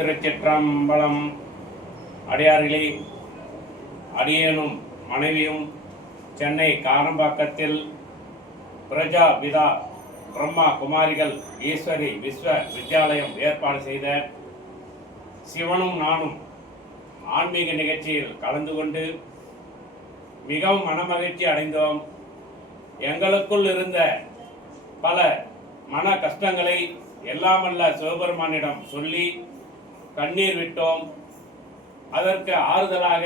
திருச்சிற்றம்பலம். அடியார்களே, அடியேனும் மனைவியும் சென்னை காரம்பாக்கத்தில் பிரஜாபிதா பிரம்மா குமாரிகள் ஈஸ்வரி விஸ்வ வித்யாலயம் ஏற்பாடு செய்த சிவனும் நானும் ஆன்மீக நிகழ்ச்சியில் கலந்து கொண்டு மிகவும் மனமகிழ்ச்சி அடைந்தோம். எங்களுக்குள் இருந்த பல மன கஷ்டங்களை எல்லாமல்ல சிவபெருமானிடம் சொல்லி கண்ணீர் விட்டோம். அதற்கு ஆறுதலாக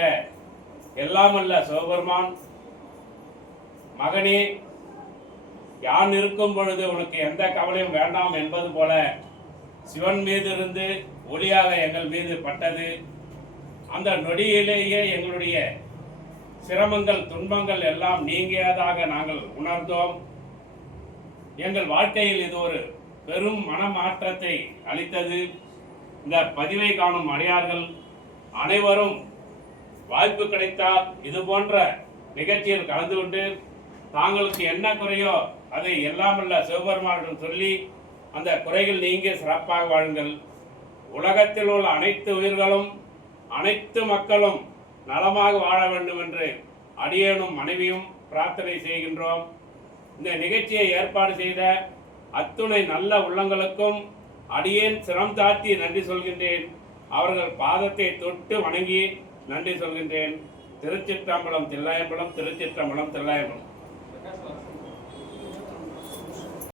எல்லாமல்ல சிவபெருமான், மகனே, யான் இருக்கும் பொழுது உனக்கு எந்த கவலையும் வேண்டாம் என்பது போல சிவன் மீது இருந்து ஒளியாக எங்கள் மீது பட்டது. அந்த நொடியிலேயே எங்களுடைய சிரமங்கள் துன்பங்கள் எல்லாம் நீங்கியதாக நாங்கள் உணர்ந்தோம். எங்கள் வாழ்க்கையில் இது ஒரு பெரும் மனமாற்றத்தை அளித்தது. இந்த பதிவை காணும் அடியார்கள் அனைவரும் வாய்ப்பு கிடைத்தால் இது போன்ற நிகழ்ச்சியில் கலந்து கொண்டு தாங்களுக்கு என்ன குறையோ அதை எல்லாமல்ல சிவபெருமானிடம் சொல்லி அந்த குறைகள் நீங்கி சிறப்பாக வாழுங்கள். உலகத்தில் உள்ள அனைத்து உயிர்களும் அனைத்து மக்களும் நலமாக வாழ வேண்டும் என்று அடியேனும் மனைவியும் பிரார்த்தனை செய்கின்றோம். இந்த நிகழ்ச்சியை ஏற்பாடு செய்த அத்துணை நல்ல உள்ளங்களுக்கும் அடியேன் சிரம் தாழ்த்தி நன்றி சொல்கின்றேன். அவர்கள் பாதத்தை தொட்டு வணங்கி நன்றி சொல்கின்றேன். திருச்சிற்றம்பலம் தில்லையம்பலம், திருச்சிற்றம்பலம் தில்லையம்பலம்.